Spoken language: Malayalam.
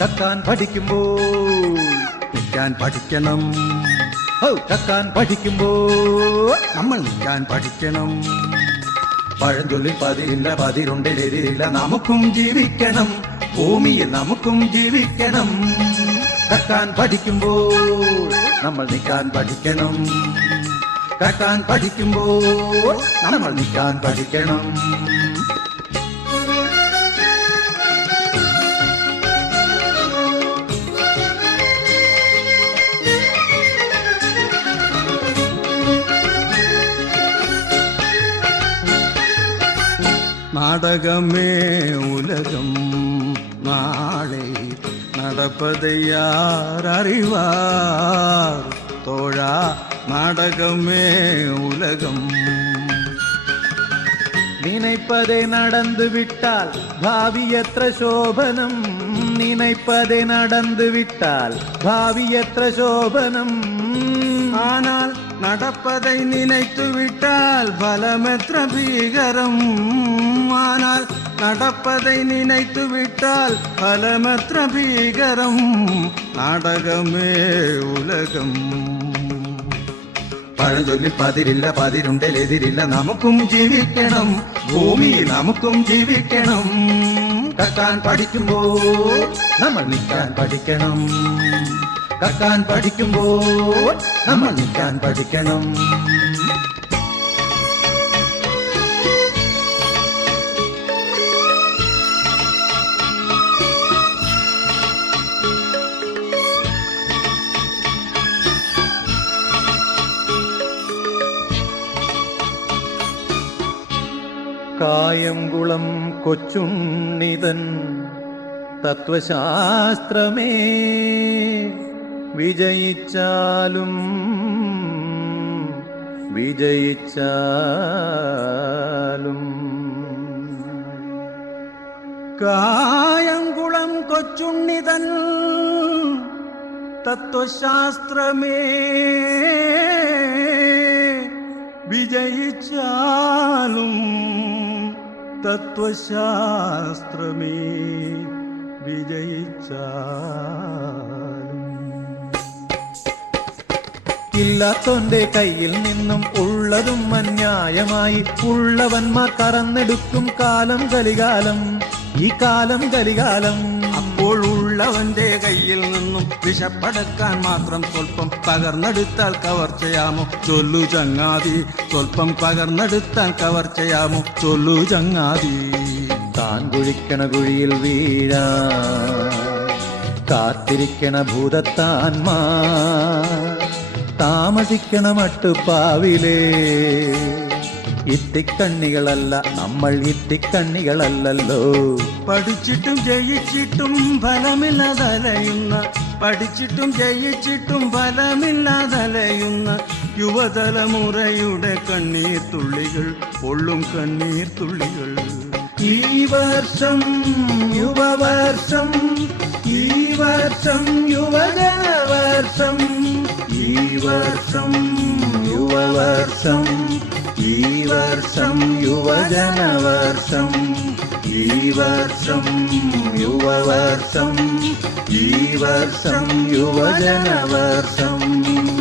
കക്കാൻ പഠിക്കുമ്പോൾ നിൽക്കാൻ പഠിക്കണം. ഹൗ, കക്കാൻ പഠിക്കുമ്പോൾ നമ്മൾ നിൽക്കാൻ പഠിക്കണം. പഴഞ്ചൊല്ലിൽ പതിരില്ല പതിരുണ്ടിലെതിരില്ല നമുക്കും ജീവിക്കണം. ഭൂമിയിൽ നമുക്കും ജീവിക്കണം. തക്കാൻ പഠിക്കുമ്പോൾ നമ്മൾ നിൽക്കാൻ പഠിക്കണം. കക്കാൻ പഠിക്കുമ്പോൾ നമ്മൾ നിൽക്കാൻ പഠിക്കണം. நாடகமே உலகம். நாளை நடப்பதை யார் அறிவார்? தோழா நாடகமே உலகம். நினைப்பதை நடந்து விட்டால் பாவியற்ற சோபனம். நினைப்பதை நடந்து விட்டால் பாவியற்ற சோபனம். ஆனால் நடப்பதை நினைத்து விட்டால் பலமற்ற பீகரம். நடப்பதை நினைத்து விட்டால் பலமற்ற பீகரம் நாடகமே உலகம் പഴഞ്ചൊല്ലി പതിരില്ല പതിരുണ്ടൽ എതിരില്ല നമുക്കും ജീവിക്കണം ഭൂമിയിൽ നമുക്കും ജീവിക്കണം കക്കാൻ പഠിക്കുമ്പോൾ നമ്മൾ നിൽക്കാൻ പഠിക്കണം കക്കാൻ പഠിക്കുമ്പോൾ നമ്മൾ നിൽക്കാൻ പഠിക്കണം കായംകുളം കൊച്ചുണ്ണിതൻ തത്വശാസ്ത്രമേ വിജയിച്ചാലും വിജയിച്ചാലും. കായംകുളം കൊച്ചുണ്ണിതൻ തത്വശാസ്ത്രമേ വിജയിച്ചാലും തത്വശാസ്ത്രമേ വിജയിച്ചാലും. ഇല്ലാത്തോന്റെ കയ്യിൽ നിന്നും ഉള്ളതും അന്യായമായി ഉള്ളവന്മാർ കറന്നെടുക്കും കാലം കലികാലം ഈ കാലം കലികാലം. ഉള്ളവന്റെ കയ്യിൽ നിന്നും വിഷപ്പടക്കാൻ മാത്രം സ്വല്പം പകർന്നെടുത്താൽ കവർച്ചയാമോ? ചൊല്ലു ചങ്ങാതി സ്വല്പം പകർന്നെടുത്താൽ കവർച്ചയാമോ? ചൊല്ലു ചങ്ങാതി. താൻ കുഴിക്കണ കുഴിയിൽ വീഴാ കാത്തിരിക്കണ ഭൂതത്താൻമാ താമസിക്കണ മട്ടുപ്പാവിലേ ഇത്തിക്കണ്ണികളല്ല നമ്മൾ ഇത്തിക്കണ്ണികളല്ലല്ലോ പഠിച്ചിട്ടും ജയിച്ചിട്ടും ഫലമില്ലാതലയുന്ന പഠിച്ചിട്ടും ജയിച്ചിട്ടും ഫലമില്ലാതലയുന്ന യുവതലമുറയുടെ കണ്ണീർ തുള്ളികൾ പൊള്ളും കണ്ണീർ തുള്ളികൾ ഈ വർഷം യുവവർഷം ഈ വർഷം യുവജനവർഷം ഈ വർഷം യുവവർഷം. वर्षं युवजनवर्षम् इवसं युवसम् इवसं युवजनवसम्